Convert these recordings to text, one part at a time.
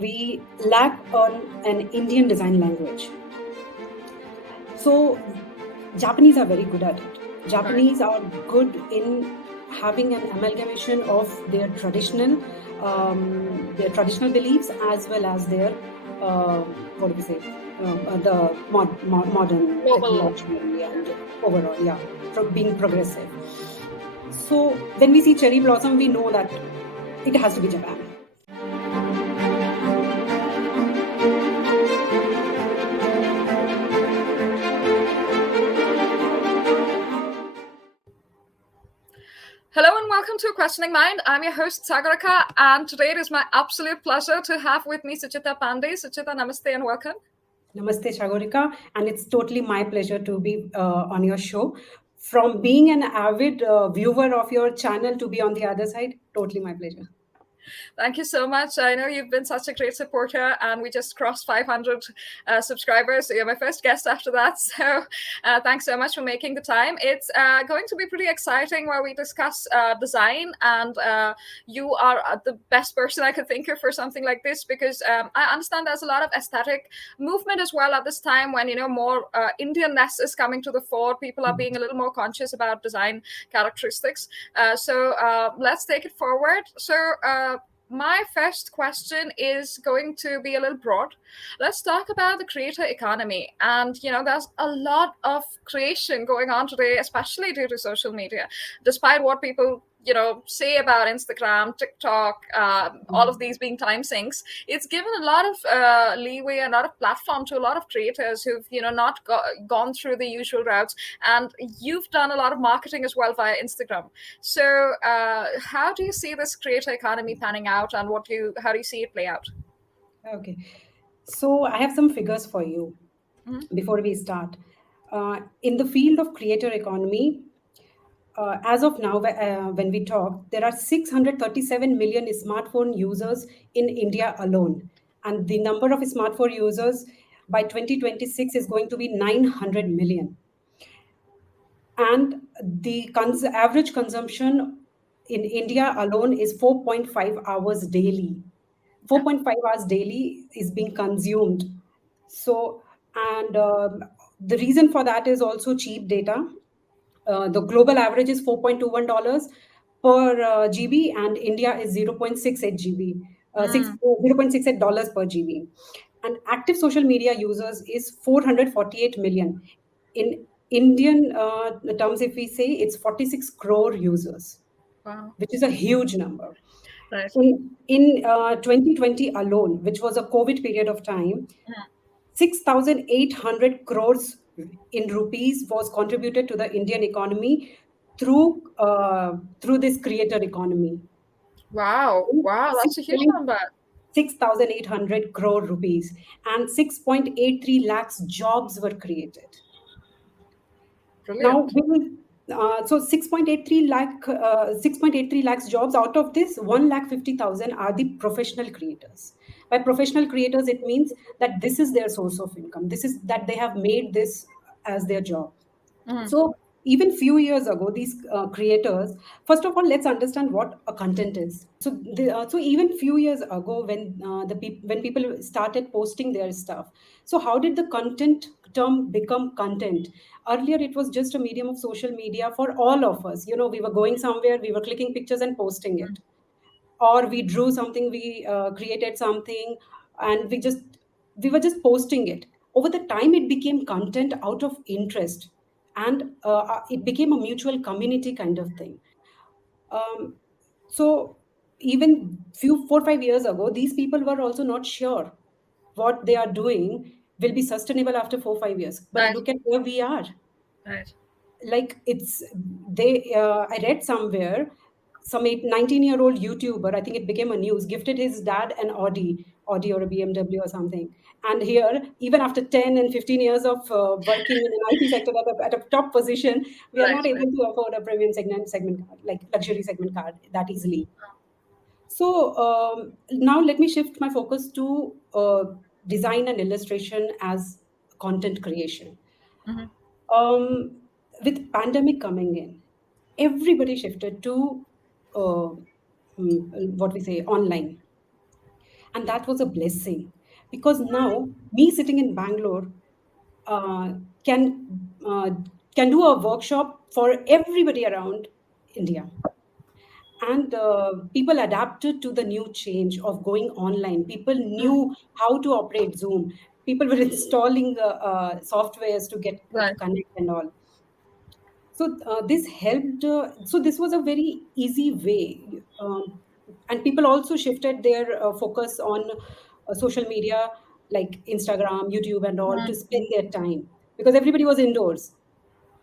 we lack on an Indian design language. So Japanese are very good at it. Right. Japanese are good in having an amalgamation of their traditional beliefs as well as their what do we say, the modern Global. technology and overall, yeah, being progressive. So when we see cherry blossom, we know that it has to be Japan. Hello and welcome to Questioning Mind. I'm your host Sagarika, and today it is my absolute pleasure to have with me Suchita Pandey. Suchita, namaste and welcome. Namaste, Shagorika, and it's totally my pleasure to be on your show. From being an avid viewer of your channel to be on the other side, totally my pleasure. Thank you so much. I know you've been such a great supporter, and we just crossed 500 subscribers. So you're my first guest after that. So thanks so much for making the time. It's going to be pretty exciting while we discuss design, and you are the best person I could think of for something like this because I understand there's a lot of aesthetic movement as well at this time when more Indianness is coming to the fore. People are being a little more conscious about design characteristics. So let's take it forward. So my first question is going to be a little broad. Let's talk about the creator economy. And, there's a lot of creation going on today, especially due to social media, despite what people say about Instagram, TikTok, all of these being time sinks. It's given a lot of leeway, a lot of platform to a lot of creators who've not gone through the usual routes. And you've done a lot of marketing as well via Instagram. So how do you see this creator economy panning out, and how do you see it play out? Okay, so I have some figures for you before we start. In the field of creator economy, as of now, when we talk, there are 637 million smartphone users in India alone. And the number of smartphone users by 2026 is going to be 900 million. And the average consumption in India alone is 4.5 hours daily. 4.5 hours daily is being consumed. So, and the reason for that is also cheap data. The global average is $4.21 per GB, and India is 0.68 GB, 0.68 dollars per GB. And active social media users is 448 million. In Indian terms, if we say, it's 46 crore users, Wow. which is a huge number. Right. In 2020 alone, which was a COVID period of time, 6,800 crores in rupees was contributed to the Indian economy through this creator economy. Wow. Wow. Six That's a huge point number. 6,800 crore rupees, and 6.83 lakhs jobs were created. Now, Brilliant. so 6.83 lakhs jobs. Out of this, 1,50,000 are the professional creators. By professional creators, it means that this is their source of income. This is that they have made this as their job. So even few years ago, these creators, first of all, let's understand what a content is. So even few years ago, when people started posting their stuff, so how did the content term become content? Earlier, it was just a medium of social media for all of us. We were going somewhere, we were clicking pictures and posting it, or we drew something, we created something, and we were just posting it. Over the time, it became content out of interest, and it became a mutual community kind of thing. So even few 4 5 years ago, these people were also not sure what they are doing will be sustainable after 4 5 years, but Right. look at where we are. Right. Like, it's they I read somewhere, some 19-year-old YouTuber, I think it became a news, gifted his dad an Audi or a BMW or something. And here, even after 10 and 15 years of working in an IT sector at a top position, we are Right. not able Right. to afford a premium segment card, like luxury segment card, that easily. So now let me shift my focus to design and illustration as content creation. um, with pandemic coming in, everybody shifted to uh, what we say, online. and that was a blessing, because now me sitting in Bangalore uh, can uh, can do a workshop for everybody around India. And people adapted to the new change of going online. People knew how to operate Zoom. People were installing softwares to get to Right. connect and all. So this helped. So this was a very easy way, and people also shifted their focus on social media like Instagram, YouTube, and all to spend their time, because everybody was indoors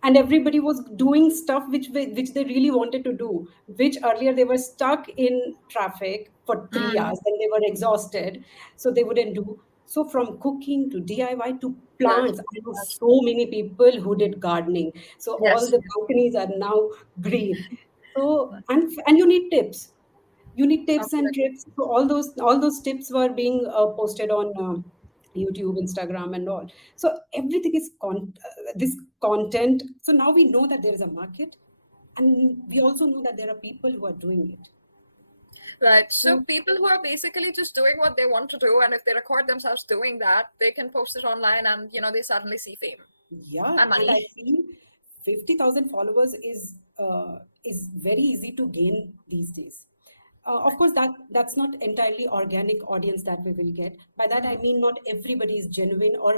and everybody was doing stuff which they really wanted to do, which earlier they were stuck in traffic for 3 hours and they were exhausted, so they wouldn't do. So from cooking to DIY to Yes. plants, I know so many people who did gardening, so all Yes. the balconies are now green. So and you need tips and Absolutely. tricks. So all those tips were being posted on YouTube, Instagram, and all. So everything is this content. So now we know that there is a market, and we also know that there are people who are doing it. Right. So So people who are basically just doing what they want to do, and if they record themselves doing that, they can post it online, and they suddenly see fame yeah, and and I money. feel 50,000 followers is very easy to gain these days. Of Right. course, that's not entirely organic audience that we will get. By that I mean not everybody is genuine, or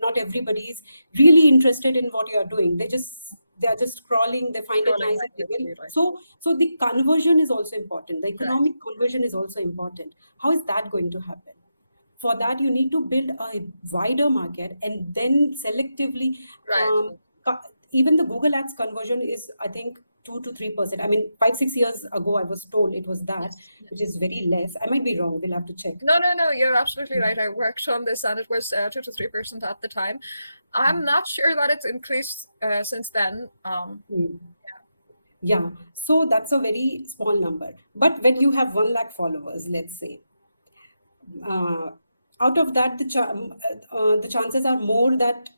not everybody is really interested in what you are doing. They are just scrolling. They find it Scrolling nice and they will. mindlessly, right? So the conversion is also important. The Right. economic conversion is also important. How is that going to happen? For that you need to build a wider market, and then selectively, Right. um, even the Google Ads conversion is, I think, 2 to 3%. I mean, 5 6 years ago I was told it was that, Yes. which Yes. is very less. I might be wrong, we'll have to check. No, no, no. You're absolutely right. I worked on this, and it was 2 to 3% at the time. I'm not sure that it's increased since then. Mm. Yeah, so that's a very small number, but when you have 1 lakh followers, let's say, uh, out of that the chances are more that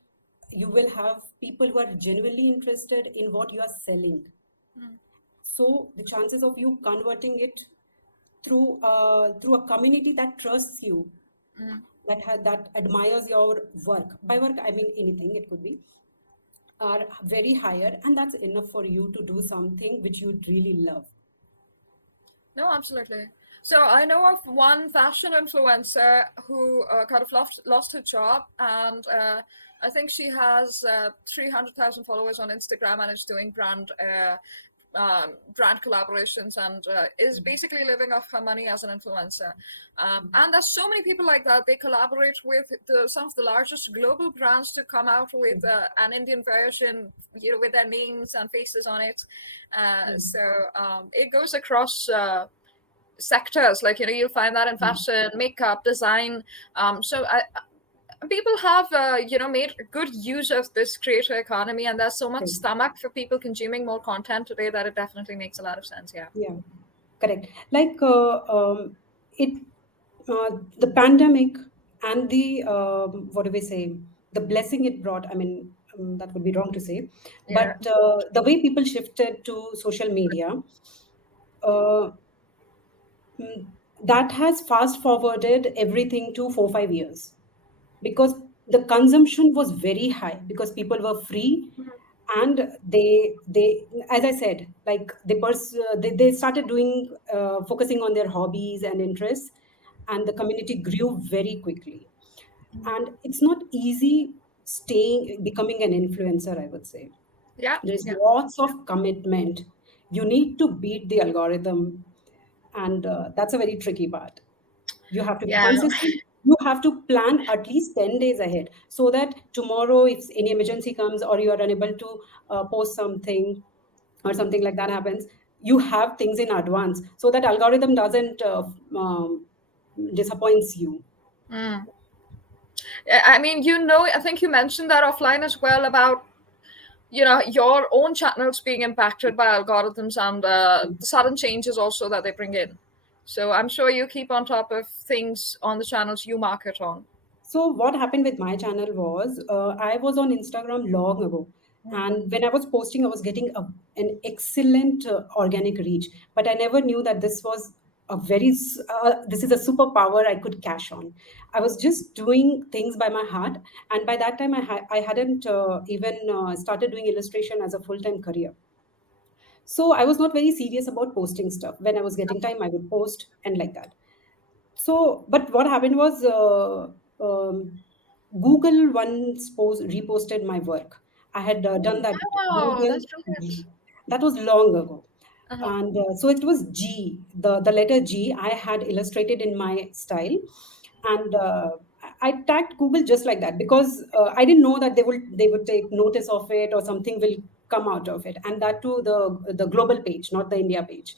you will have people who are genuinely interested in what you are selling. Mm, So the chances of you converting it through a community that trusts you, mm. that admires your work. By work I mean anything, it could be, are very higher, and that's enough for you to do something which you really love. No, absolutely. So I know of one fashion influencer who kind of lost her job, and I think she has 300,000 followers on Instagram, and is doing brand collaborations, and is basically living off her money as an influencer. And there's so many people like that. They collaborate with some of the largest global brands to come out with an Indian version, with their names and faces on it. So it goes across sectors. Like, you'll find that in fashion, makeup, design. People have made good use of this creator economy, and there's so much Okay. stomach for people consuming more content today that it definitely makes a lot of sense. Yeah. Yeah, correct. Like it, the pandemic and the what do we say? The blessing it brought. I mean, that would be wrong to say, Yeah. but the way people shifted to social media, uh, mm, that has fast forwarded everything to 4 5 years, because the consumption was very high because people were free, and they as I said, like they started doing focusing on their hobbies and interests, and the community grew very quickly. And it's not easy staying becoming an influencer, I would say. Yeah. There's Yeah. lots of commitment. You need to beat the algorithm, and that's a very tricky part. You have to be Yeah. consistent. You have to plan at least 10 days ahead, so that tomorrow, if any emergency comes or you are unable to post something or something like that happens, you have things in advance, so that algorithm doesn't disappoints you. Mm. I mean, I think you mentioned that offline as well about your own channels being impacted by algorithms, and the sudden changes also that they bring in. So I'm sure you keep on top of things on the channels you market on. So what happened with my channel was, I was on Instagram long ago, and when I was posting, I was getting an excellent organic reach. But I never knew that this was this is a superpower I could cash on. I was just doing things by my heart, and by that time I hadn't even started doing illustration as a full-time career. So I was not very serious about posting stuff. When I was getting time, I would post and like that. So, but what happened was Google once reposted my work. I had done that Wow, Google. that's brilliant. That was long ago. Uh-huh. And so it was G, the letter G, I had illustrated in my style. And I tagged Google just like that because I didn't know that they would take notice of it or something will come out of it. And that too, the global page, not the India page.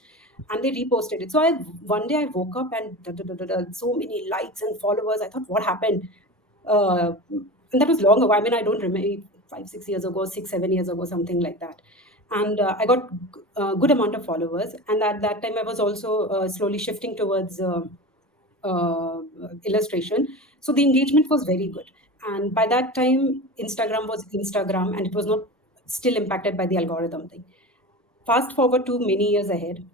And they reposted it. So one day I woke up and so many likes and followers. I thought, what happened? And that was long ago. I mean, I don't remember, 5 6 years ago, 6 7 years ago, something like that. And I got a good amount of followers. And at that time, I was also slowly shifting towards uh, illustration. So the engagement was very good. And by that time, Instagram was Instagram, and it was not still impacted by the algorithm thing. Fast forward to many years ahead,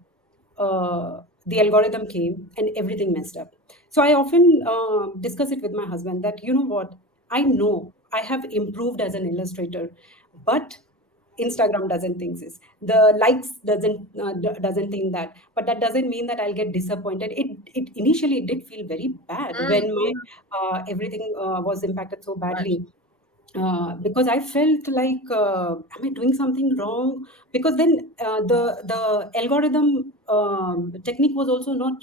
the algorithm came and everything messed up. So I often discuss it with my husband that, you know what, I know I have improved as an illustrator, but Instagram doesn't think this. The likes doesn't think that, but that doesn't mean that I'll get disappointed. It initially did feel very bad Mm, when my mm, everything was impacted so right. badly, because I felt like, am I doing something wrong? Because then the algorithm technique was also not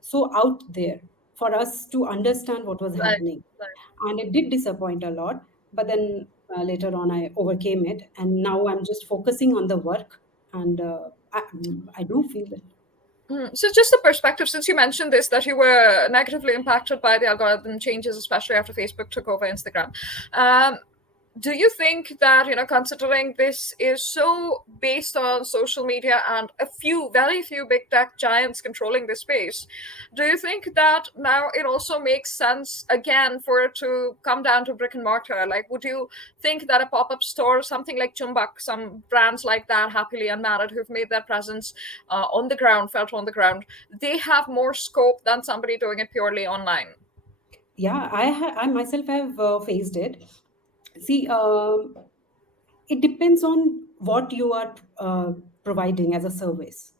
so out there for us to understand what was Right. happening, Right. and it did disappoint a lot. But then later on, I overcame it, and now I'm just focusing on the work, and I do feel that. So just the perspective, since you mentioned this, that you were negatively impacted by the algorithm changes, especially after Facebook took over Instagram. Um, do you think that, considering this is so based on social media and very few big tech giants controlling this space, do you think that now it also makes sense again for it to come down to brick and mortar? Like, would you think that a pop-up store, something like Chumbak, some brands like that, Happily Unmarried, who've made their presence on the ground, felt on the ground, they have more scope than somebody doing it purely online? Yeah, I myself have faced it. See, it depends on what you are providing as a service.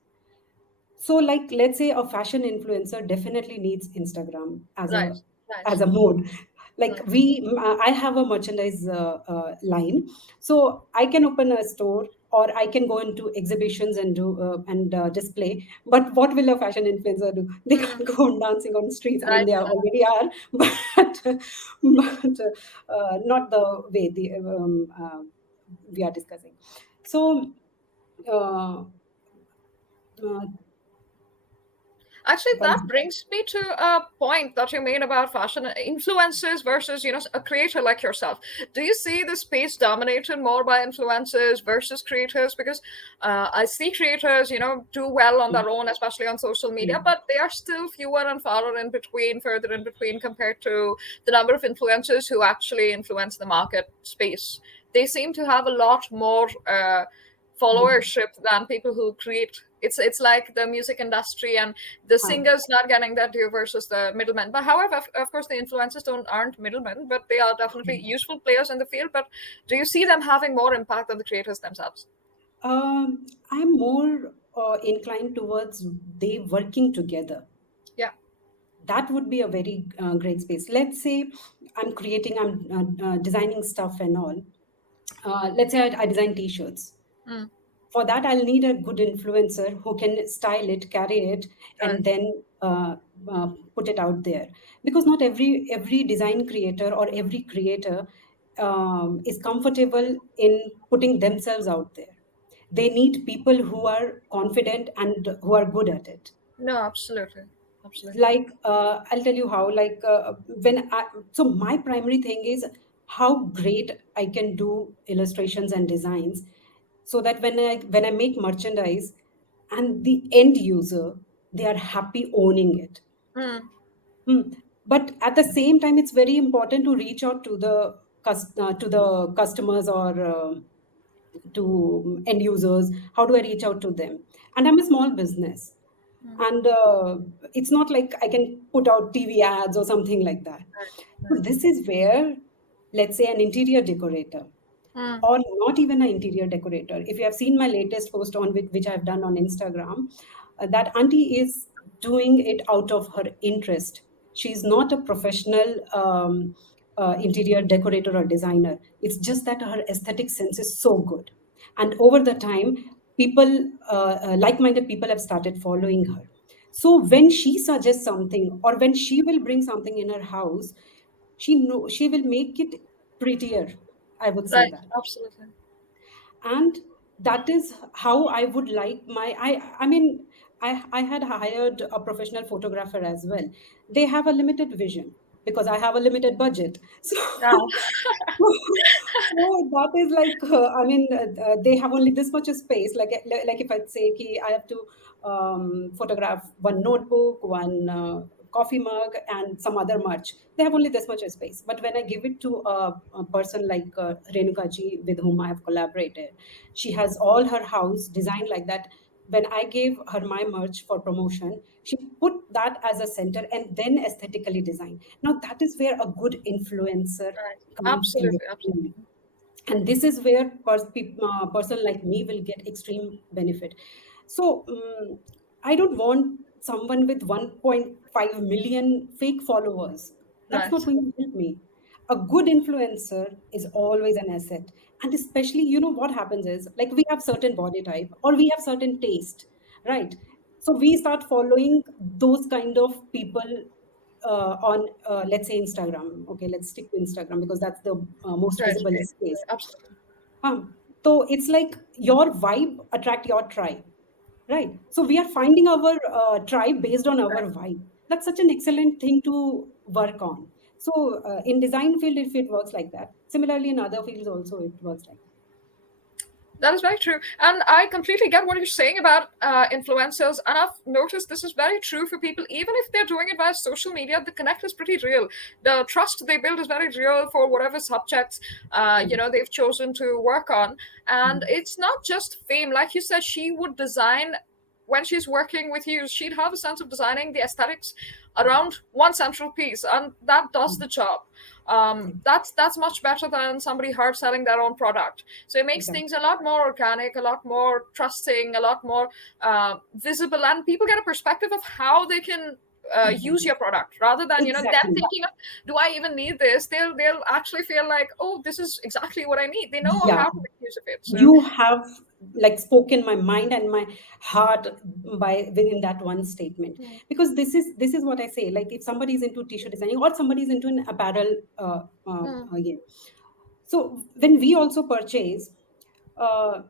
So, like, let's say a fashion influencer definitely needs Instagram Right, right, as a mode. Like right. I have a merchandise line, so I can open a store or I can go into exhibitions and do and display. But what will a fashion influencer do? They Mm, can't go on dancing on streets. I mean, right. they are already are, but not the way we are discussing. So. Uh, uh, Actually, one that brings me to a point that you made about fashion influencers versus, a creator like yourself. Do you see the space dominated more by influencers versus creators? Because I see creators, do well on their own, especially on social media, second. but they are still fewer and further in between compared to the number of influencers who actually influence the market space. They seem to have a lot more followership than people who create. It's like the music industry and the Huh. singers not getting that due versus the middlemen. But however, of course, the influencers don't aren't middlemen, but they are definitely useful players in the field. But do you see them having more impact than the creators themselves? I'm more inclined towards they working together. Yeah. That would be a very great space. Let's say I'm designing stuff and all. Let's say I design T-shirts. Mm, For that, I'll need a good influencer who can style it, carry it, and correct. then put it out there. Because not every design creator or every creator is comfortable in putting themselves out there. They need people who are confident and who are good at it. No, absolutely, absolutely. Like I'll tell you how. Like so my primary thing is how great I can do illustrations and designs, so that when I make merchandise and the end user, they are happy owning it. Mm, Hmm. But at the same time, it's very important to reach out to the customers or to end users. How do I reach out to them? And I'm a small business. And it's not like I can put out TV ads or something like that. So Right. this is where, let's say, an interior decorator, Mm. or not even an interior decorator. If you have seen my latest post on which I've done on Instagram, that auntie is doing it out of her interest. She's not a professional interior decorator or designer. It's just that her aesthetic sense is so good, and over the time, people, like-minded people, have started following her. So when she suggests something, or when she will bring something in her house, she will make it prettier. I would say Right. that. Absolutely. And that is how I would like my I mean, I had hired a professional photographer as well. They have a limited vision because I have a limited budget. So Yeah. so that is like, I mean, they have only this much space. Like if I say ki I have to photograph one notebook, one coffee mug, and some other merch. They have only this much space. But when I give it to a person like Renuka ji, with whom I have collaborated, she has all her house designed like that. When I gave her my merch for promotion, she put that as a center and then aesthetically designed. Now that is where a good influencer Right. comes in Absolutely. between. Absolutely. And this is where person like me will get extreme benefit. So I don't want someone with 1.5 million fake followers. That's not Right. going to help me. A good influencer is always an asset. And especially, what happens is, like, we have certain body type or we have certain taste, right? So we start following those kind of people on, let's say, Instagram. Okay, let's stick to Instagram because that's the most Right. visible Right. space. Absolutely. So it's like your vibe attract your tribe, right? So we are finding our tribe based on our vibe. That's such an excellent thing to work on. So in design field, if it works like that, similarly in other fields also it works like That is very true. And I completely get what you're saying about influencers. And I've noticed this is very true for people, even if they're doing it via social media, the connect is pretty real. The trust they build is very real for whatever subjects, that. they've chosen to work on. And Mm. it's not just fame. Like you said, she would design when she's working with you, she'd have a sense of designing the aesthetics around one central piece, and that does Mm. the job. Mm. That's much better than somebody hard selling their own product. So it makes Exactly. things a lot more organic, a lot more trusting, a lot more visible, and people get a perspective of how they can use Exactly. your product rather than them Exactly. thinking, do I even need this? They'll actually feel like, oh, this is exactly what I need. They know Yeah. how to make use of it. So You have like spoken my mind and my heart by within that one statement, mm, because this is what I say. Like, if somebody is into t-shirt designing or somebody is into an apparel, mm, yeah. So when we also purchase, uh,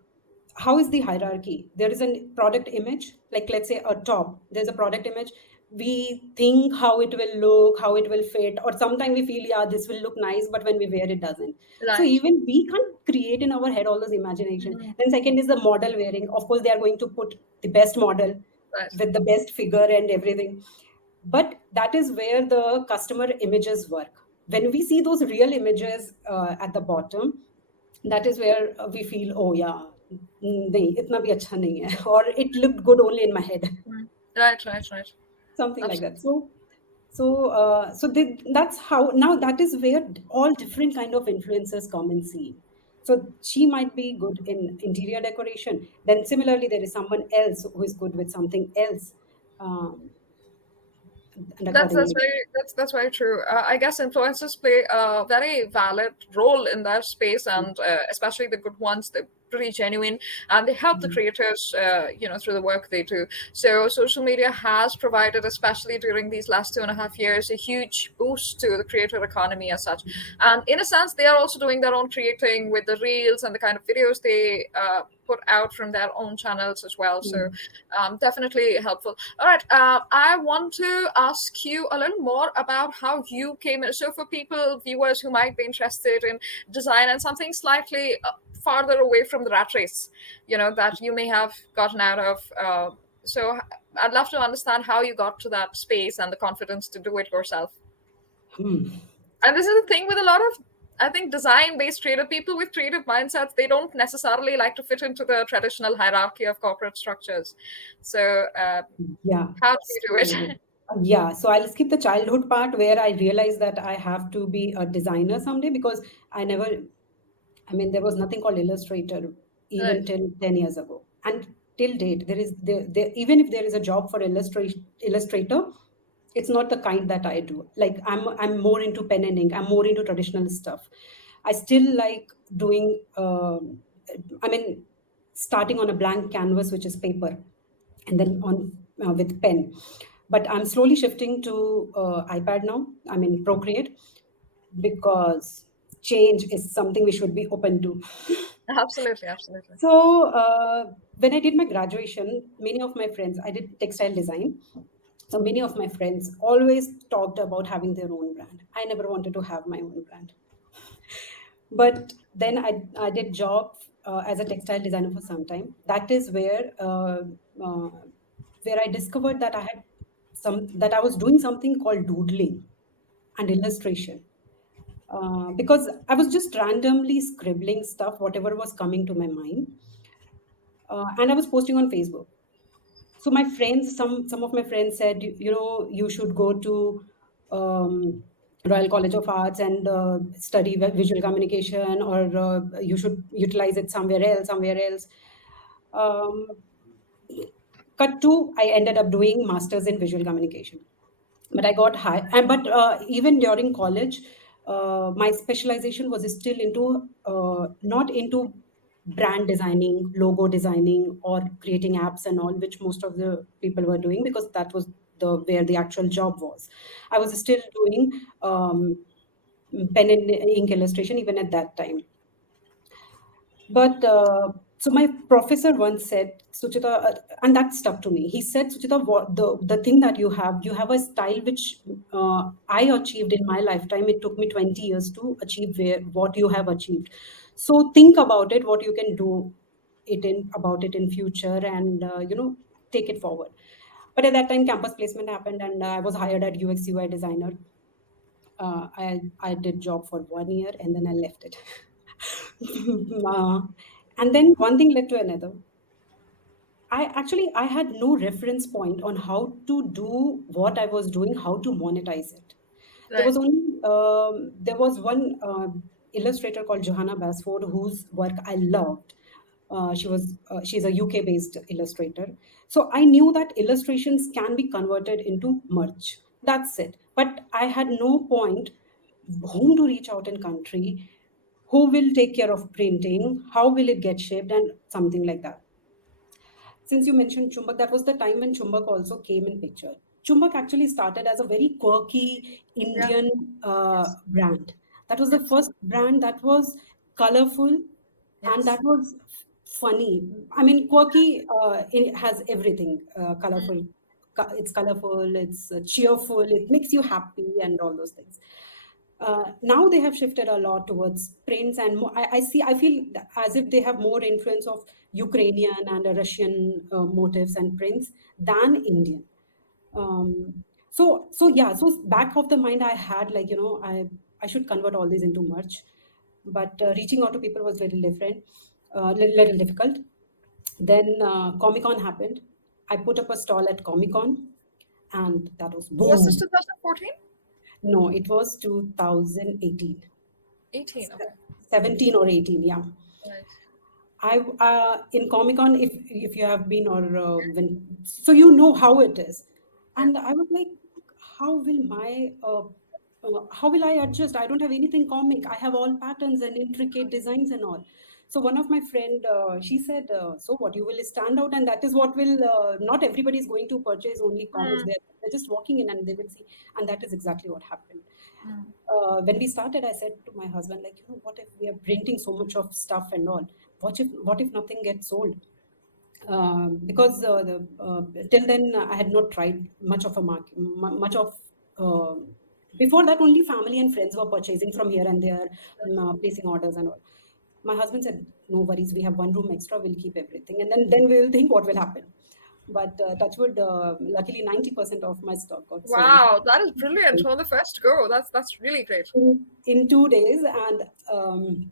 how is the hierarchy? There is a product image, like, let's say, a top. There's a product image. We think how it will look, how it will fit, or sometimes we feel, yeah, this will look nice, but when we wear it, doesn't. So right. even we can't create in our head all those imagination. Mm, Then second is the model wearing. Of course, they are going to put the best model right. with the best figure and everything. But that is where the customer images work. When we see those real images at the bottom, that is where we feel, oh yeah, नहीं इतना भी अच्छा नहीं है, or it looked good only in my head. Mm, right. Right. Right. Something like that. Absolutely. That's how, now that is where all different kind of influencers come and see. So she might be good in interior decoration, then similarly there is someone else who is good with something else, um, and That's accordingly. that's very true. I guess influencers play a very valid role in that space, and especially the good ones. They're pretty genuine, and they help the Mm. creators, through the work they do. So social media has provided, especially during these last 2.5 years, a huge boost to the creator economy as such. And in a sense, they are also doing their own creating with the reels and the kind of videos they put out from their own channels as well. So Mm. definitely helpful. All right. I want to ask you a little more about how you came in. So, for people, viewers who might be interested in design and something slightly farther away from the rat race, that you may have gotten out of. So, I'd love to understand how you got to that space and the confidence to do it yourself. Hmm. And this is the thing with a lot of I think design-based creative people with creative mindsets, they don't necessarily like to fit into the traditional hierarchy of corporate structures. So, Yeah. how do you do So, it? yeah. So I'll skip the childhood part where I realized that I have to be a designer someday, because I never, I mean, there was nothing called Illustrator even Right. till 10 years ago. And till date, even if there is a job for illustrator, it's not the kind that I do. Like I'm more into pen and ink. I'm more into traditional stuff. I still like doing, I mean, starting on a blank canvas, which is paper, and then on with pen. But I'm slowly shifting to iPad now. I mean, Procreate, because change is something we should be open to. Absolutely, absolutely. So when I did my graduation, many of my friends, I did textile design. So many of my friends always talked about having their own brand. I never wanted to have my own brand. But then I did job as a textile designer for some time. That is uh, where I discovered that I was doing something called doodling and illustration. Because I was just randomly scribbling stuff, whatever was coming to my mind, and I was posting on Facebook. So my friends, some of my friends said, you know, you should go to Royal College of Arts and study visual communication, or you should utilize it somewhere else. Um, Cut to, I ended up doing masters in visual communication, but I got high. But even during college, my specialization was still into not into brand designing, logo designing, or creating apps and all, which most of the people were doing, because that was the where the actual job was. I was still doing pen and ink illustration even at that time. But so my professor once said, Suchita, and that stuck to me. He said, Suchita, the thing that you have a style which I achieved in my lifetime. It took me 20 years to achieve what you have achieved. So think about it, what you can do about it in future, and take it forward. But at that time, campus placement happened, and I was hired at UX UI designer. I did job for 1 year, and then I left it. Uh, and then one thing led to another. I had no reference point on how to do what I was doing, how to monetize it. Right. There was one illustrator called Johanna Basford, whose work I loved. She's a UK based illustrator, so I knew that illustrations can be converted into merch. That's it. But I had no point whom to reach out in country, who will take care of printing, how will it get shipped, and something like that. Since you mentioned Chumbak, that was the time when Chumbak also came in picture. Chumbak actually started as a very quirky Yeah. Indian Yes. brand. That was the Yes. first brand that was colorful, and that Yes. was funny. I mean, quirky, it has everything Mm. colorful. It's colorful, it's cheerful, it makes you happy, and all those things. Now they have shifted a lot towards prints, and I feel as if they have more influence of Ukrainian and Russian motifs and prints than Indian. So yeah, so back of the mind I had, like, I should convert all these into merch, but reaching out to people was little different, little difficult. Then Comic Con happened. I put up a stall at Comic Con, and that was Was this boom. 2014? No, it was 2018. 18. Okay. 17 or 18, yeah. Right. I In Comic Con, if you have been, or when, so you know how it is. Yeah. And I was like, how will I adjust? I don't have anything comic. I have all patterns and intricate designs and all. So one of my friend, she said, so what, you will stand out, and that is what will, not everybody is going to purchase only comics. Mm. They're just walking in and they will see. And that is exactly what happened. Mm. When we started, I said to my husband, like, what if we are printing so much of stuff and all? What if nothing gets sold? Because till then I had not tried much of a market, much of. Uh, Before that, only family and friends were purchasing from here and there, placing orders and all. My husband said, "No worries, we have one room extra. We'll keep everything, and then we will think what will happen." But touchwood, luckily 90% of my stock got sold Wow, that is brilliant on the first go. That's really great. in 2 days, and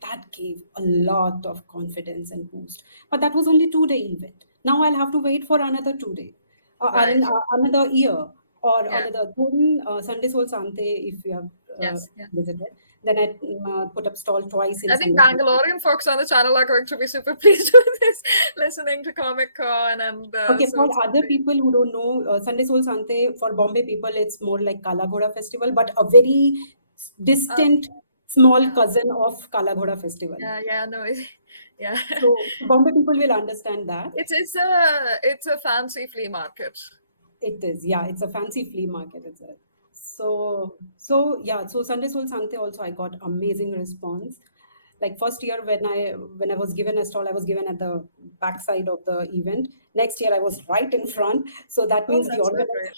that gave a lot of confidence and boost. But that was only 2 day event. Now I'll have to wait for another 2 day, Right. another year, or Yeah. another then Sunday Soul Sante, if you have Yes. Yeah. visited. Then I put up stall twice in I think Sunday Soul. Bangalorean folks on the channel are going to be super pleased with this, listening to Comic Con and Okay, for Soul other Sunday. people who don't know, Sunday Soul Sante, for Bombay people, it's more like Kala Ghoda festival, but a very Um, distant, small yeah, cousin of Kala Ghoda festival. yeah, no, yeah. So Bombay people will understand that. It's a fancy flea market. It is, yeah, it's a fancy flea market itself. So yeah, so Sunday Soul Sante also I got amazing response. Like first year when I was given a stall, I was given at the backside of the event. Next year I was right in front. So that Oh, means the that's so organizer, great.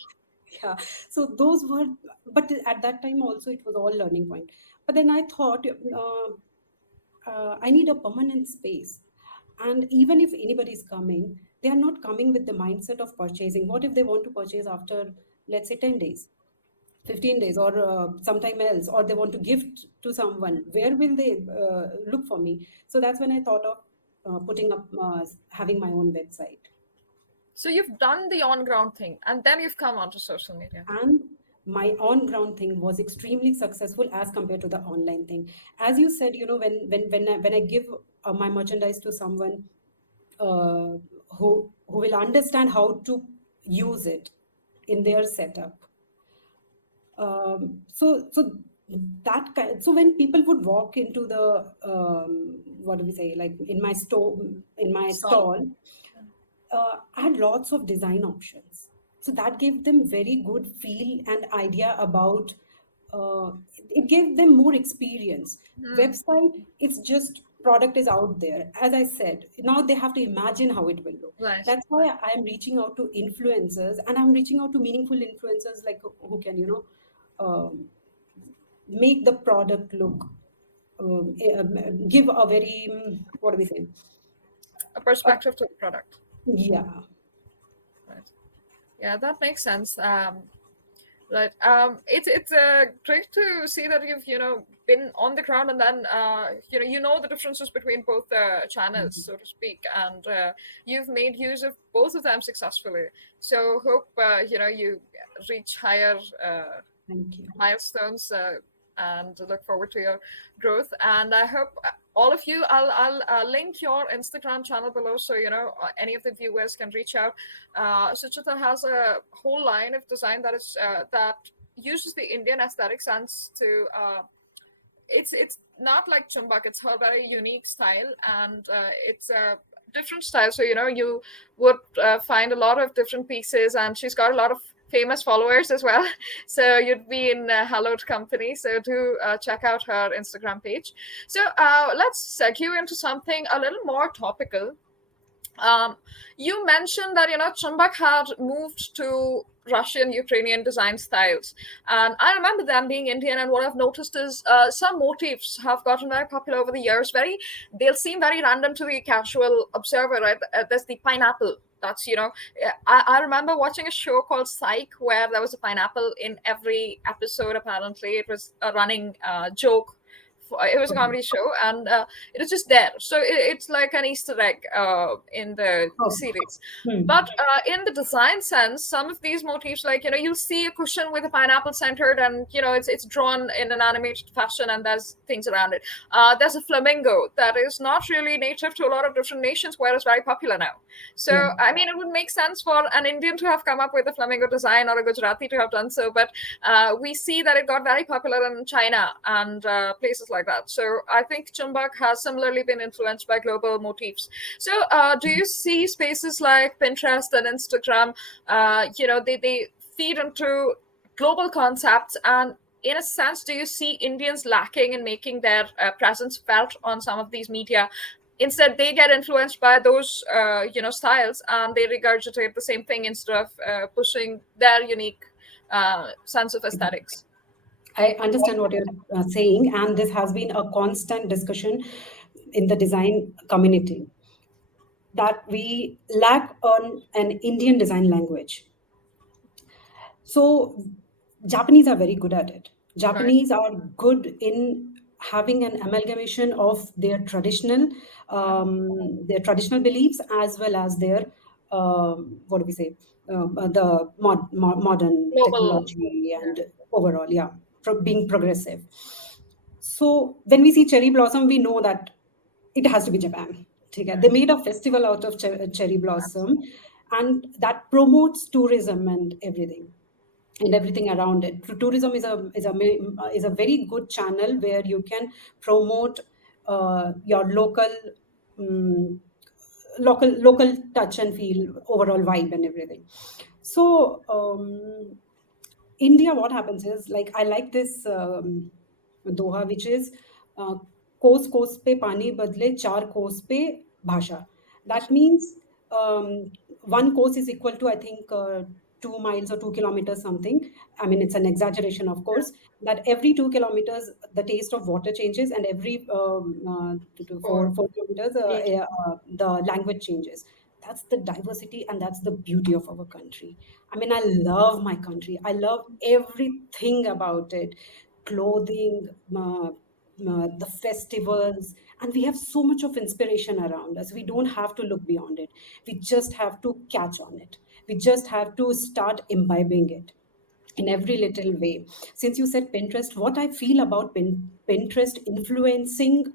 yeah. So those were, but at that time also it was all learning point. But then I thought, I need a permanent space. And even if anybody is coming, they are not coming with the mindset of purchasing. What if they want to purchase after, let's say, 10 days, 15 days, or sometime else, or they want to gift to someone? Where will they look for me? So that's when I thought of putting up, having my own website. So you've done the on-ground thing, and then you've come onto social media. And my on ground thing was extremely successful as compared to the online thing. As you said, when I give my merchandise to someone uh, who will understand how to use it in their setup, so that kind, so when people would walk into the what do we say, like in my store, in my Stall. stall, I had lots of design options. So that gave them very good feel and idea about. It gave them more experience. Hmm. Website, it's just product is out there. As I said, now they have to imagine how it will look. Right. That's why I am reaching out to influencers, and I'm reaching out to meaningful influencers, like who can, um, make the product look, give a very, what do we say? A Uh, perspective to the product. yeah. Right. Yeah, that makes sense. Right. It's great to see that you've been on the ground, and then you know the differences between both channels, so to speak, and you've made use of both of them successfully. So hope you reach higher Thank you. milestones, and look forward to your growth. And I hope all of you, I'll link your Instagram channel below, so any of the viewers can reach out. Suchita has a whole line of design that uses the Indian aesthetic sense to. It's not like Chumbak. It's her very unique style, and it's a different style. So you would find a lot of different pieces, and she's got a lot of famous followers as well. So you'd be in hallowed company. So do check out her Instagram page. So let's segue into something a little more topical. You mentioned that Chumbak had moved to Russian Ukrainian design styles, and I remember them being Indian. And what I've noticed is some motifs have gotten very popular over the years. They'll seem very random to the casual observer, right? There's the pineapple. That's I remember watching a show called Psych where there was a pineapple in every episode. Apparently, it was a running joke. It was a comedy show, and it was just there. So it's like an Easter egg in the Oh. series. Hmm. But in the design sense, some of these motifs, like you'll see a cushion with a pineapple centered, and it's drawn in an animated fashion, and there's things around it. There's a flamingo that is not really native to a lot of different nations, where it's very popular now. Yeah. So I mean, it would make sense for an Indian to have come up with a flamingo design, or a Gujarati to have done so. But we see that it got very popular in China and places like that. So I think Chumbak has similarly been influenced by global motifs. So do you see spaces like Pinterest and Instagram, they feed into global concepts, and in a sense, do you see Indians lacking in making their presence felt on some of these media? Instead, they get influenced by those styles, and they regurgitate the same thing instead of pushing their unique sense of aesthetics. I understand what you're saying, and this has been a constant discussion in the design community. that we lack on an Indian design language. So Japanese are very good at it. Right. Japanese are good in having an amalgamation of their traditional beliefs as well as their what do we say the modern Global. technology Yeah. and overall, yeah, being progressive. So when we see cherry blossom, we know that it has to be Japan. Okay? They Right. made a festival out of cherry blossom, and that promotes tourism and everything around it. Tourism is a very good channel where you can promote your um, local touch and feel, overall vibe and everything. So India, what happens is, like, I like this doha, which is uh, कोस कोस पे पानी बदले चार कोस पे भाषा. That means one course is equal to, I think, 2 miles or 2 kilometers something. I mean, it's an exaggeration, of course. That every 2 kilometers the taste of water changes, and every For 4 kilometers the language changes. That's the diversity and that's the beauty of our country. I mean, I love my country. I love everything about it. Clothing, the festivals, and we have so much of inspiration around us. We don't have to look beyond it. We just have to catch on it. We just have to start imbibing it in every little way. Since you said Pinterest, what I feel about Pinterest influencing,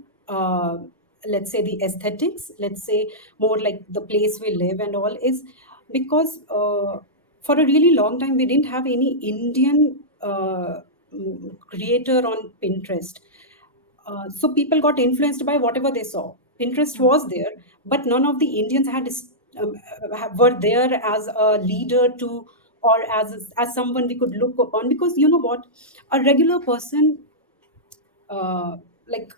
let's say, the aesthetics, let's say more like the place we live and all, is because for a really long time we didn't have any Indian creator on Pinterest. So people got influenced by whatever they saw. Pinterest was there, but none of the Indians um, were there as a leader to, or as someone we could look upon. Because you know what, a regular person, like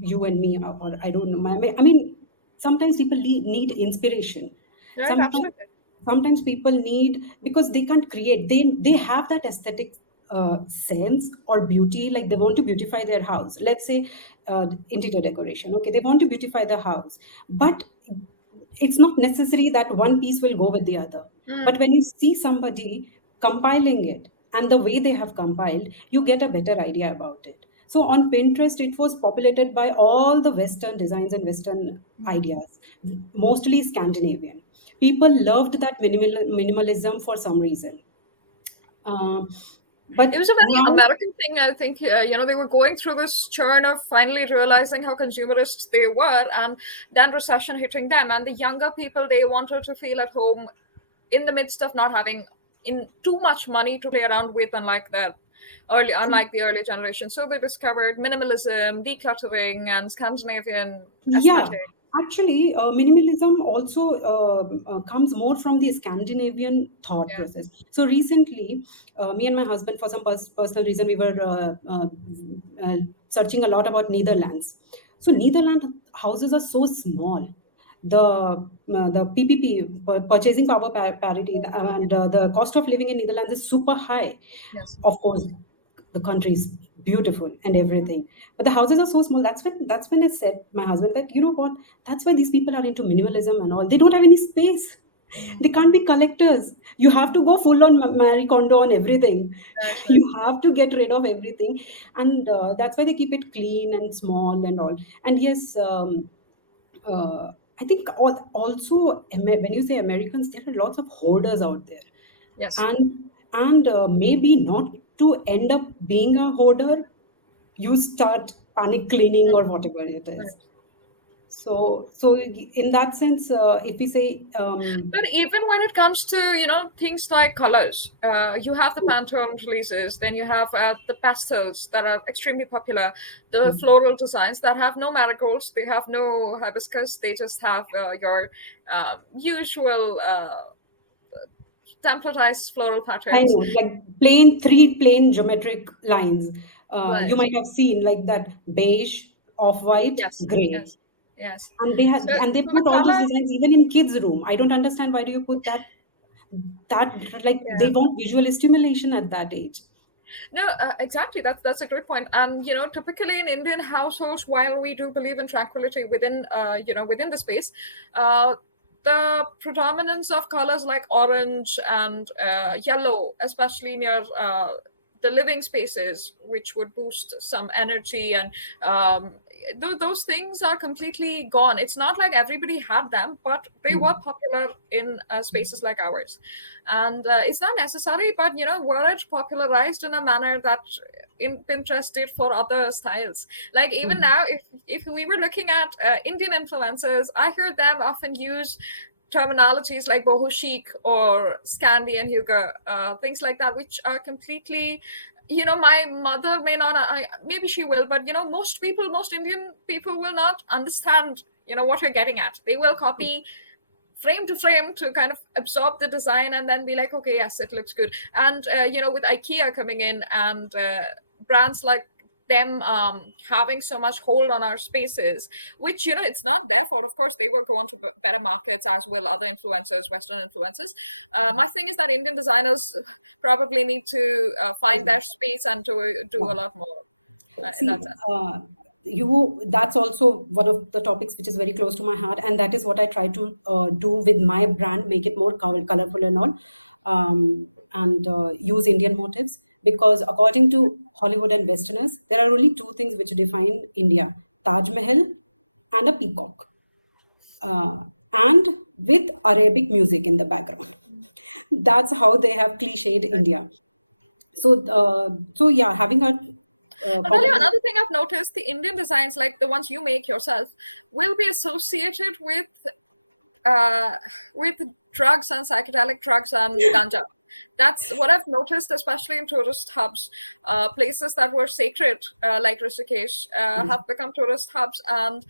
you and me, or I don't know. I mean, sometimes people need inspiration. right, Sometimes, absolutely. sometimes people need, because they can't create. They have that aesthetic sense or beauty. Like they want to beautify their house. Let's say interior decoration. Okay, they want to beautify the house, but it's not necessary that one piece will go with the other. But Mm. when you see somebody compiling it and the way they have compiled, you get a better idea about it. So on Pinterest, it was populated by all the Western designs and Western ideas, mostly Scandinavian. People loved that minimalism for some reason. Um, It but was a very now, American thing, I think. They were going through this churn of finally realizing how consumerist they were, and then recession hitting them. And the younger people, they wanted to feel at home in the midst of not having in too much money to play around with, unlike the early generation. So they discovered minimalism, decluttering, and Scandinavian yeah, aesthetic. actually, minimalism also comes more from the Scandinavian thought Yeah. process. So recently, me and my husband, for some personal reason, we were searching a lot about Netherlands. So Netherlands houses are so small. The PPP, purchasing power parity, and the cost of living in Netherlands is super high. Yes. Of course, the country is beautiful and everything, but the houses are so small. That's when I said my husband that, you know what, that's why these people are into minimalism and all. They don't have any space. They can't be collectors. You have to go full on Marie Kondo on everything. Right, right. You have to get rid of everything, and that's why they keep it clean and small and all. And yes, I think also when you say Americans, there are lots of hoarders out there, Yes. and maybe not to end up being a hoarder, you start panic cleaning or whatever it is. Right. So in that sense, if we say But even when it comes to things like colors, you have the Pantone releases, then you have the pastels that are extremely popular, the floral designs that have no marigolds, they have no hibiscus, they just have your usual templatized floral I patterns. know, like three plain geometric lines. You Right. might have seen like that: beige, off white, Yes. gray. Yes. Yes. And they had So, and they so the put all those color. designs even in kids' room. I don't understand, why do you put that, like, they Yeah. want visual stimulation at that age. No, exactly. That's a great point. And typically in Indian households, while we do believe in tranquility within the space, uh, the predominance of colors like orange and yellow, especially near the living spaces, which would boost some energy, and those things are completely gone. It's not like everybody had them, but they were popular in spaces like ours. And it's not necessary, but were it popularized in a manner that in Pinterest did for other styles. Like even now, if we were looking at Indian influencers, I hear them often use terminologies like boho chic or Scandi and Hygge, things like that, which are completely, my mother may not, maybe she will, but most Indian people will not understand what you're getting at. They will copy frame to frame to kind of absorb the design and then be like, okay, yes, it looks good. And with IKEA coming in and brands like them having so much hold on our spaces, which it's not their fault. Of course, they will go on to better markets, as will other influencers, Western influencers. My thing is that Indian designers probably need to find their space and to do a lot more in See, that sense. that's also one of the topics which is very close to my heart, and that is what I try to do with my brand, make it more colorful and all, and use Indian motifs, because according to Hollywood and Westerners, there are only two things which define India: Taj Mahal and a peacock, and with Arabic music in the background. That's how they have cliched India. So yeah, having a I'll tell you another thing I've noticed: the Indian designs, like the ones you make yourself, will be associated with drugs and psychedelic drugs and ganja. That's what I've noticed, especially in tourist hubs. Places that were sacred, like Rishikesh, have become tourist hubs. And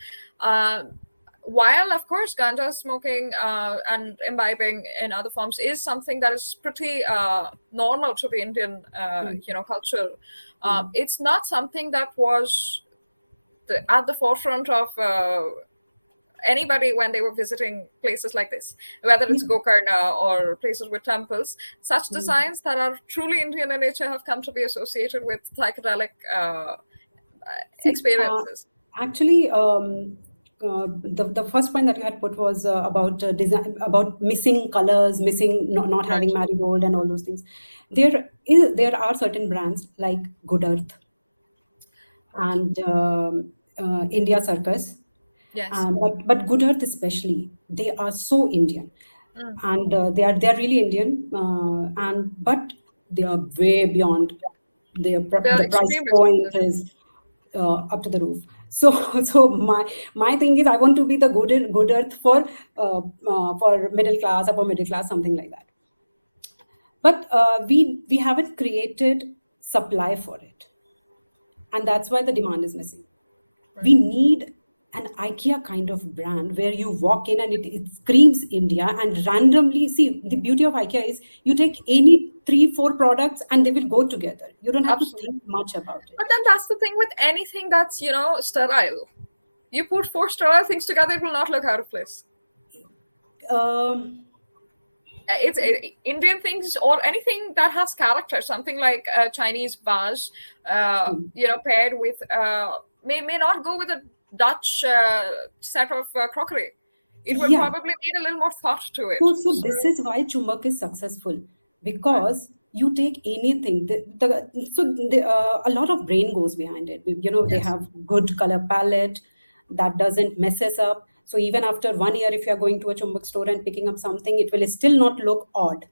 while, of course, ganja smoking and imbibing in other forms is something that is pretty normal to the Indian, culture, it's not something that was at the forefront of anybody when they were visiting places like this, whether it's Gokarna or places with temples. Such designs that are truly Indian in nature have come to be associated with psychedelic experiences. Actually, the first point that you had put was about design, about missing colors, missing not having marigold and all those things. There are certain brands like Good Earth and India Circus. Yes. But Good Earth especially, they are so Indian, and they are really Indian, but they are way beyond the price extreme point expensive. is up to the roof. So my thing is, I want to be the Good Earth for middle class, upper middle class, something like that. But we haven't created supply for it, and that's why the demand is missing. We need an IKEA kind of brand where you walk in and it screams India, and randomly, see, the beauty of IKEA is you take any 3-4 products and they will go together. You don't have to think much about it. But then that's the thing with anything that's, sterile. You put 4 sterile things together, it will not look out of place. It's Indian things or anything that has character, something like a Chinese vase, paired with, may not go with a Dutch set of crockery. It would probably need a little more thought to it. So this is why Chumbak is successful, because you take anything. A lot of brain goes behind it. They have good color palette that doesn't messes up. So even after 1 year, if you are going to a Chumbak store and picking up something, it will still not look odd.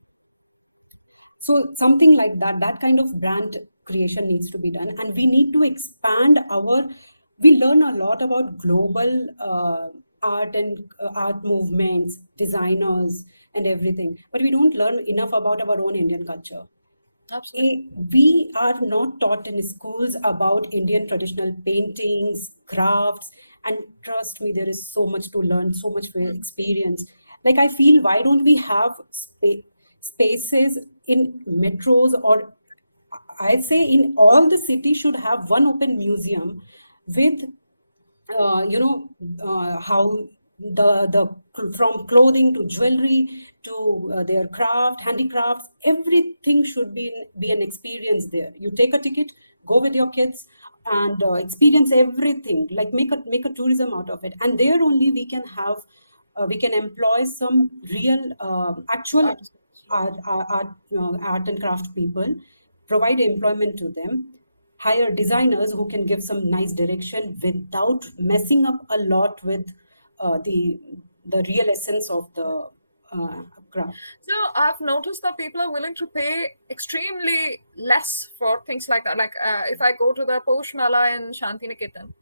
So something like that kind of brand creation needs to be done, and we need to expand we learn a lot about global art and art movements, designers and everything, but we don't learn enough about our own Indian culture. Absolutely. We are not taught in schools about Indian traditional paintings, crafts, and trust me, there is so much to learn, so much to experience. Like, I feel, why don't we have spaces in metros, or I say in all the cities should have one open museum with how the from clothing to jewelry to their handicrafts, everything should be an experience there. You take a ticket, go with your kids, and experience everything. Like, make a tourism out of it, and there only we can have we can employ some real, actual Artisans, right. art and craft people, provide employment to them, hire designers who can give some nice direction without messing up a lot with the real essence of the craft. So I've noticed that people are willing to pay extremely less for things like that. Like if I go to the Posh Mela in Shantiniketan,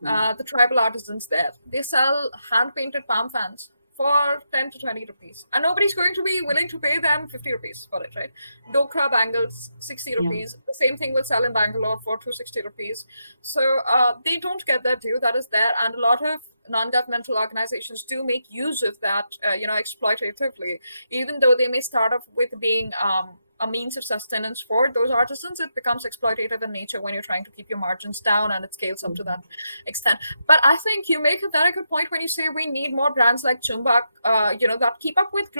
Hmm. the tribal artisans there, they sell hand painted palm fans for 10 to 20 rupees. And nobody's going to be willing to pay them 50 rupees for it, right? Dokra bangles, 60 Yeah. rupees. The same thing will sell in Bangalore for 260 rupees. So they don't get their due that is there. And a lot of non-governmental organizations do make use of that, exploitatively, even though they may start off with being a means of sustenance for those artisans. It becomes exploitative in nature when you're trying to keep your margins down, and it scales up to that extent. But I think you make a very good point when you say we need more brands like Chumbak, that keep up with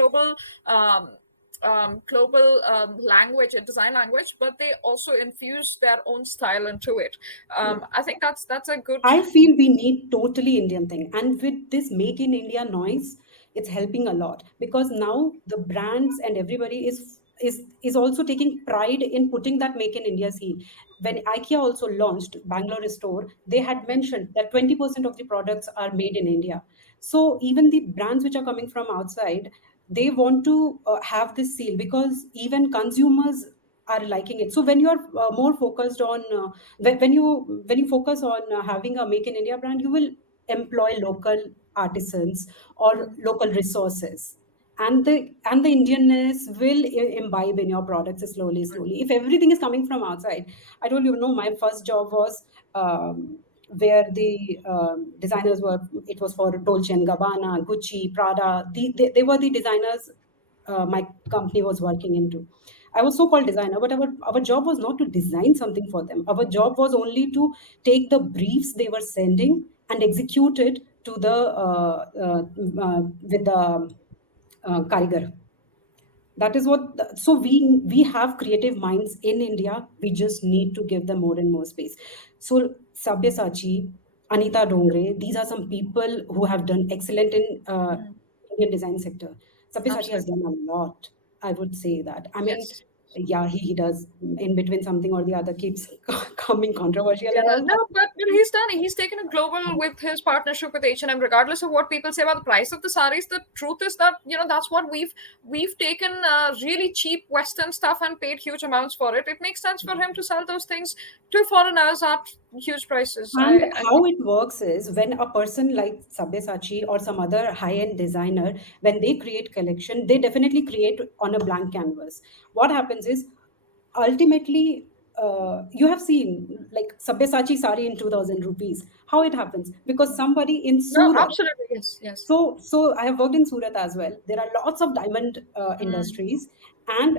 um, global language and design language, but they also infuse their own style into it. I think that's a good. I feel we need totally Indian thing. And with this Make in India noise, it's helping a lot because now the brands and everybody is also taking pride in putting that Make in India seal. When IKEA also launched Bangalore store, they had mentioned that 20% of the products are made in India. So even the brands which are coming from outside, they want to have this seal because even consumers are liking it. So when you are more focused on when you focus on having a Make in India brand, you will employ local artisans or local resources, and the Indianness will imbibe in your products slowly, slowly. If everything is coming from outside, I told you, no, my first job was where the designers were. It was for Dolce and Gabbana, Gucci, Prada. They were the designers my company was working into. I was so-called designer, but our job was not to design something for them. Our job was only to take the briefs they were sending and execute it to the with the karigar. That is what. So we have creative minds in India. We just need to give them more and more space. So Sabyasachi, Anita Dongre, these are some people who have done excellent in Indian design sector. Sabyasachi has Absolutely. done a lot. I would say that. I mean, Yes. yeah, he does in between something or the other keeps coming controversial Yeah, and all. no, but he's done it. He's taken it global with his partnership with H&M. Regardless of what people say about the price of the saris, the truth is that that's what we've taken really cheap Western stuff and paid huge amounts for it. It makes sense for him to sell those things to foreigners at huge prices. And I how it works is when a person like Sabyasachi or some other high-end designer, when they create collection, they definitely create on a blank canvas. What happens is ultimately you have seen like Sabyasachi sari in 2000 rupees. How it happens? Because somebody in no, Surat. absolutely yes, yes. So I have worked in Surat as well. There are lots of diamond industries, and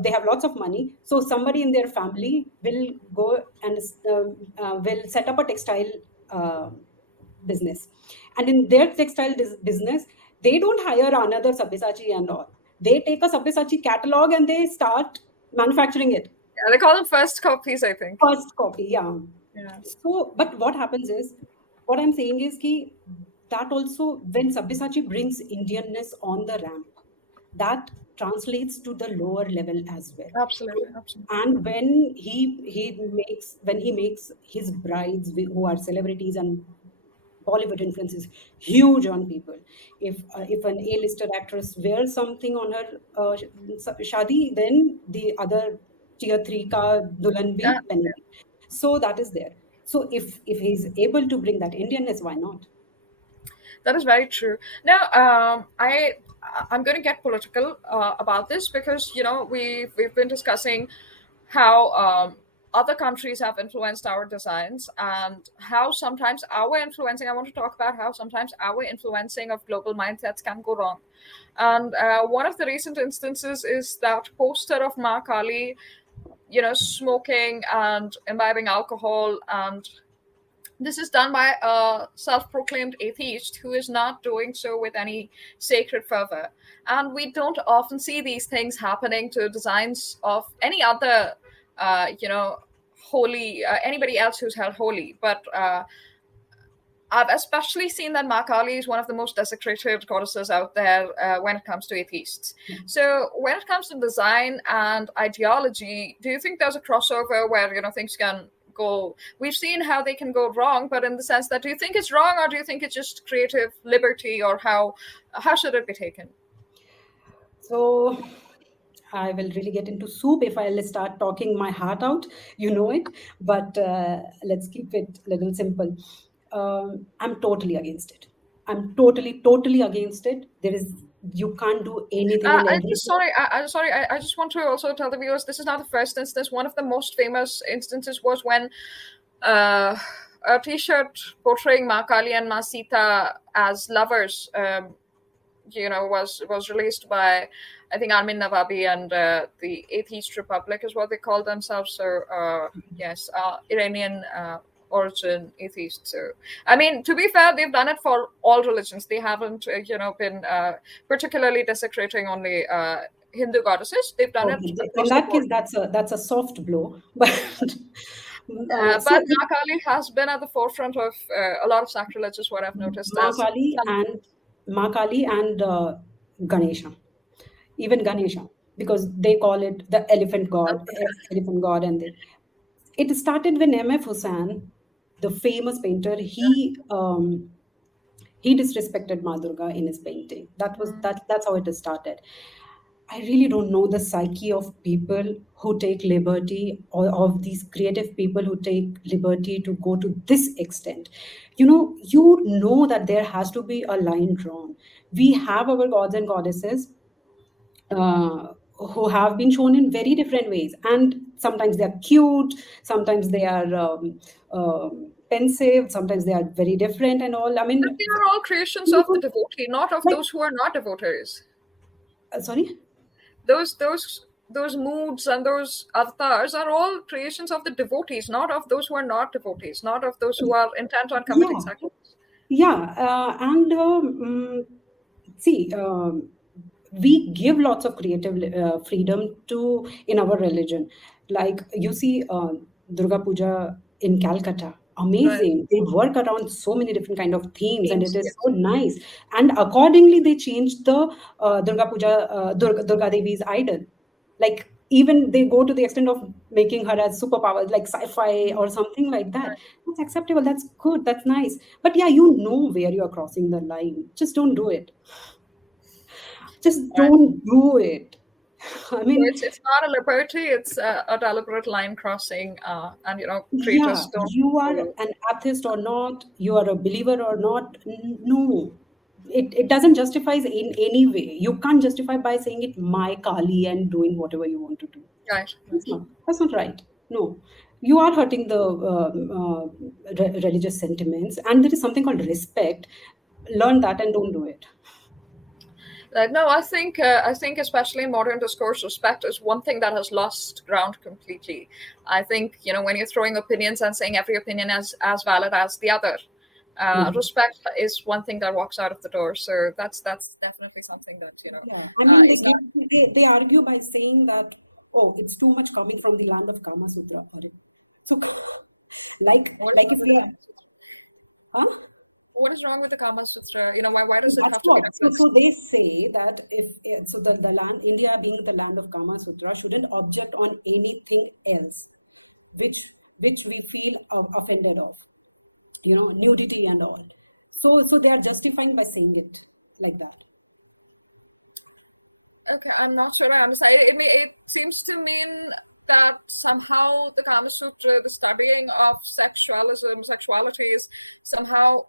they have lots of money. So somebody in their family will go and will set up a textile uh, business, and in their textile business, they don't hire another Sabyasachi and all. They take a Sabyasachi catalog and they start manufacturing it. Yeah, they call them first copies, I think. First copy, yeah. Yeah. So, but what happens is, what I'm saying is ki, that also, when Sabyasachi brings Indianness on the ramp, that translates to the lower level as well. Absolutely, absolutely. And when he makes his brides who are celebrities, and Bollywood influence is huge on people. If an A-lister actress wears something on her shadi, then the other tier three ka dulan Yeah, bhi penegi. So that is there. So if he's able to bring that Indianness, why not? that is very true. Now, I'm going to get political about this because we've been discussing how other countries have influenced our designs and how sometimes our influencing. I want to talk about how sometimes our influencing of global mindsets can go wrong. And one of the recent instances is that poster of Ma Kali, smoking and imbibing alcohol, and this is done by a self-proclaimed atheist who is not doing so with any sacred fervor. And we don't often see these things happening to designs of any other, holy, anybody else who's held holy. But I've especially seen that Ma Kali is one of the most desecrated goddesses out there when it comes to atheists. So when it comes to design and ideology, do you think there's a crossover where, things can go? We've seen how they can go wrong, but in the sense that, do you think it's wrong, or do you think it's just creative liberty, or how should it be taken? So I will really get into soup if I'll start talking my heart out, you know it. But let's keep it a little simple. I'm totally against it. I'm totally, totally against it. You can't do anything and I'm just everything. sorry. I just want to also tell the viewers this is not the first instance. One of the most famous instances was when a T-shirt portraying Ma Kali and Ma Sita as lovers, was released by, I think, Armin Navabi and the Atheist Republic is what they call themselves. So yes, Iranian origin atheists. So I mean, to be fair, they've done it for all religions. They haven't, been particularly desecrating only Hindu goddesses. They've done it Okay, in across the that board. case, that's a soft blow. But But Ma Kali has been at the forefront of a lot of sacrileges, what I've noticed Ma as Kali some. and Ma Kali and Ganesha, even Ganesha, because they call it the elephant god, and it started when M.F. Hussain, the famous painter, he disrespected Ma Durga in his painting. That's how it started. I really don't know the psyche of people who take liberty, or of these creative people who take liberty to go to this extent. You know that there has to be a line drawn. We have our gods and goddesses who have been shown in very different ways, and sometimes they are cute, sometimes they are pensive, sometimes they are very different and all. I But mean, they are all creations you of the know, devotee, not of like those who are not devotees. sorry. Those moods and those avatars are all creations of the devotees, not of those who are not devotees, not of those who are intent on committing Yeah, sacrilege. yeah, and see, we give lots of creative freedom to in our religion. Like you see, Durga Puja in Calcutta, Right. amazing. They work around so many different kind of themes, and it Themes, is yes. so nice. And accordingly, they changed the Durga Devi's idol. Like even they go to the extent of making her as superpowers, like sci-fi or something like that. Right. That's acceptable. That's good. That's nice. But yeah, you know where you're crossing the line. Just don't do it. Just Right. don't do it. I So mean, it's not a liberty; it's a deliberate line crossing, and yeah, creators don't you are follow. an atheist or not, you are a believer or not. No, it doesn't justify in any way. You can't justify by saying it my Kali and doing whatever you want to do. Right. That's Right. not. That's not right. No, you are hurting the religious sentiments, and there is something called respect. Learn that and don't do it. No, I think especially in modern discourse, respect is one thing that has lost ground completely. I think when you're throwing opinions and saying every opinion is as valid as the other, Yeah. respect is one thing that walks out of the door. So that's definitely something that Yeah, I mean, is not. they argue by saying that, oh, it's too much coming from the land of Kama Sutra. So, What is like wrong if with the we are, Kama Sutra? huh? What is wrong with the Kama Sutra? Why So does it that's have to be what. So referenced? they say that if so, the land India being the land of Kama Sutra shouldn't object on anything else, which we feel offended of. Nudity and all. So they are justifying by saying it like that. Okay, I'm not sure I understand. It seems to mean that somehow the Kama Sutra, the studying of sexuality is somehow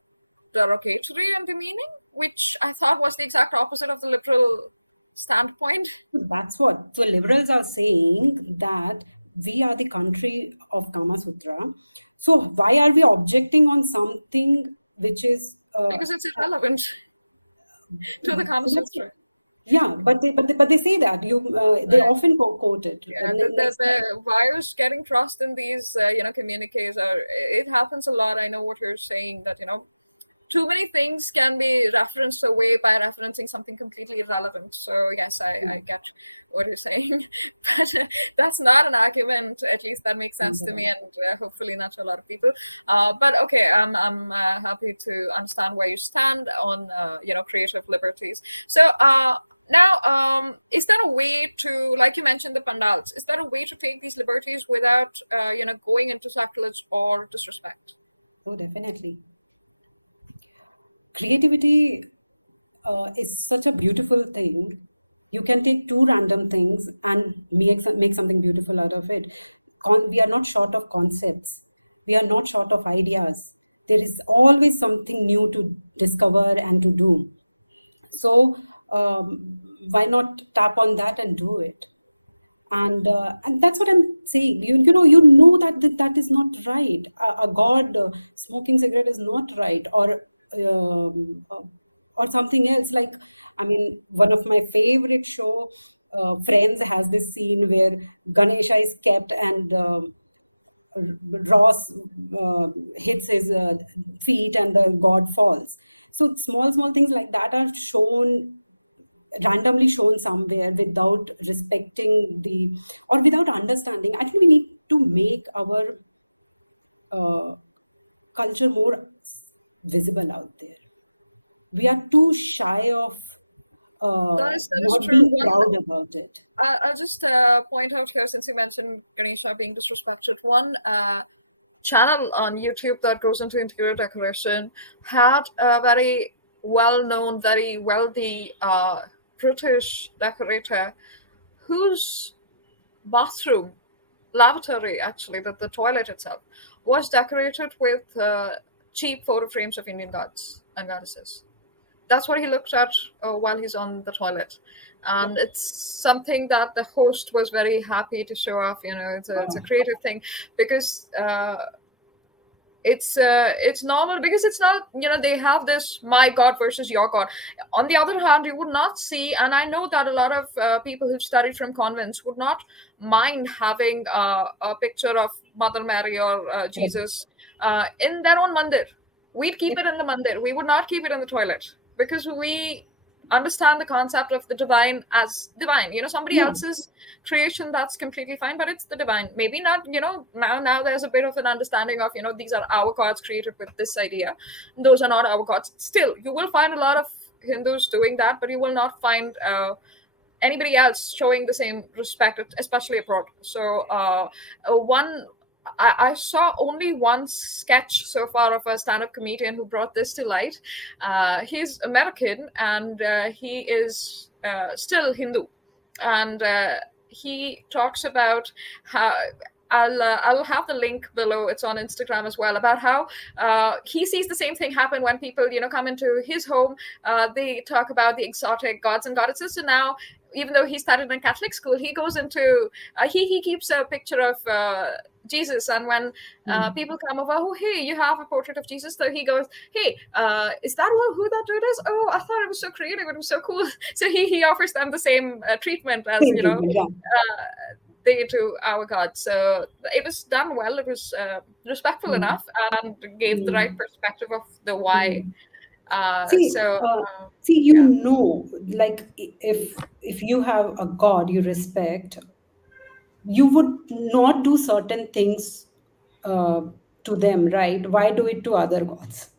derogatory and demeaning, which I thought was the exact opposite of the liberal standpoint. That's what. So liberals are saying that we are the country of Kama Sutra. So why are we objecting on something which is Because it's irrelevant to the Kama so that's Sutra. yeah, but they say that they Right. often quote it. Yeah, the wires getting crossed in these communiques are, it happens a lot. I know what you're saying, that too many things can be referenced away by referencing something completely irrelevant. So yes, I get what you're saying, but that's not an argument. At least that makes sense to me, and hopefully not to a lot of people. But okay, I'm happy to understand where you stand on creative liberties. So now, is there a way to, like you mentioned, the pandals? Is there a way to take these liberties without, going into sacrilege or disrespect? Oh, definitely. Creativity is such a beautiful thing. You can take two random things and make something beautiful out of it. We are not short of concepts. We are not short of ideas. There is always something new to discover and to do. So why not tap on that and do it? And that's what I'm saying. You know that is not right. A god smoking cigarette is not right, um, uh, or something else. Like, I mean, one of my favorite show, Friends, has this scene where Ganesha is kept and Ross hits his feet and the god falls. So small things like that are shown, randomly shown somewhere, without respecting the, or without understanding. I think we need to make our uh, culture more visible out there. We are too shy of That is not true. being proud about it. I'll just point out here, since you mentioned Ganesha being disrespected, one channel on YouTube that goes into interior decoration had a very well-known, very wealthy British decorator whose bathroom, lavatory actually, the toilet itself, was decorated with cheap photo frames of Indian gods and goddesses. That's what he looked at while he's on the toilet, and it's something that the host was very happy to show off. It's a creative thing, because it's normal, because it's not, they have this my god versus your god. On the other hand, you would not see, and I know that a lot of people who've studied from convents would not mind having a picture of Mother Mary or Jesus in their own mandir. We'd keep it in the mandir. We would not keep it in the toilet, because we understand the concept of the divine as divine. Somebody Yeah. else's creation, that's completely fine, but it's the divine. Maybe not, now there's a bit of an understanding of, these are our gods created with this idea. Those are not our gods. Still, you will find a lot of Hindus doing that, but you will not find anybody else showing the same respect, especially abroad. So one I saw only one sketch so far of a stand-up comedian who brought this to light. He's American, and he is still Hindu, and he talks about how. I'll have the link below. It's on Instagram as well, about how he sees the same thing happen when people come into his home. They talk about the exotic gods and goddesses. So now, even though he studied in Catholic school, he goes into he keeps a picture of Jesus, and when people come over, oh hey, you have a portrait of Jesus, so he goes, hey, is that who that dude is? Oh, I thought it was so creative, it was so cool. So he offers them the same treatment as Same treatment, yeah. they to our God. So it was done well. It was respectful enough, and gave the right perspective of the why. See, So you yeah. know, like, if you have a god you respect, you would not do certain things uh, to them, right? Why do it to other gods?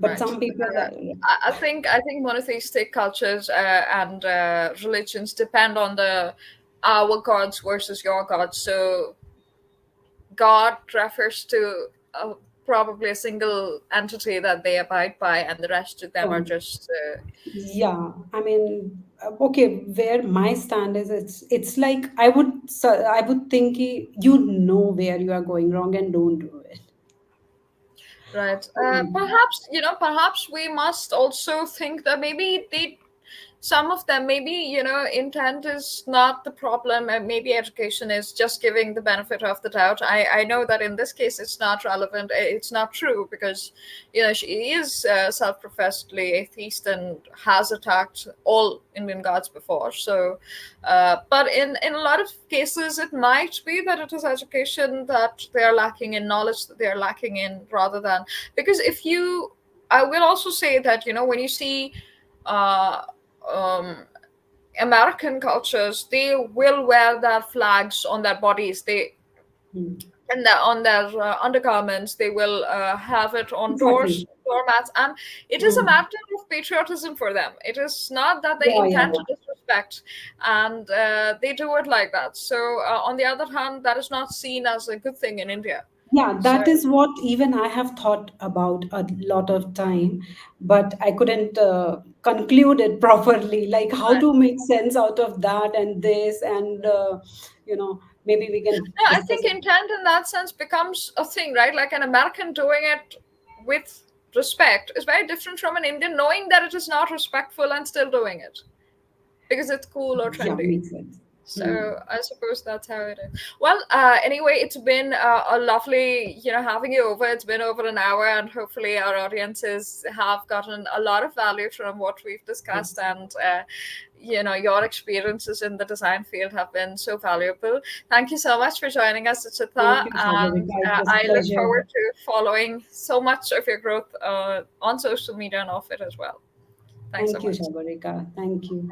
But Right. some people are, I think monotheistic cultures and religions depend on the our gods versus your gods. So God refers to probably a single entity that they abide by, and the rest of them are um, just yeah. I mean, okay, where my stand is, it's like I would think you know where you are going wrong and don't do it. right. Um, Perhaps we must also think that maybe they some of them, maybe, intent is not the problem, and maybe education is just giving the benefit of the doubt. I know that in this case it's not relevant, it's not true, because she is self-professedly atheist and has attacked all Indian gods before. So but in a lot of cases it might be that it is education that they are lacking in, knowledge that they are lacking in, rather than, because if you I will also say that when you see uh, um, American cultures, they will wear their flags on their bodies. They Hmm. and on their undergarments, they will have it on Exactly. doormats, and it is a Hmm. matter of patriotism for them. It is not that they Yeah, yeah, intend yeah. to disrespect, and they do it like that. So on the other hand, that is not seen as a good thing in India. Yeah, So that is what even I have thought about a lot of time, but I couldn't conclude it properly. Like how right. to make sense out of that and this, and maybe we can No, I discuss think it. intent in that sense becomes a thing, right? Like an American doing it with respect is very different from an Indian knowing that it is not respectful and still doing it because it's cool or Yeah, trendy. makes sense. Hmm. So I suppose that's how it is. Well, anyway, it's been a lovely, having you over. It's been over an hour, and hopefully our audiences have gotten a lot of value from what we've discussed. Yes. And your experiences in the design field have been so valuable. Thank you so much for joining us, Thank Suchita, you, and Sagarika. It was a I look pleasure. forward to following so much of your growth on social media and off it as well. Thanks so Thank you, much. Sagarika. Thank you.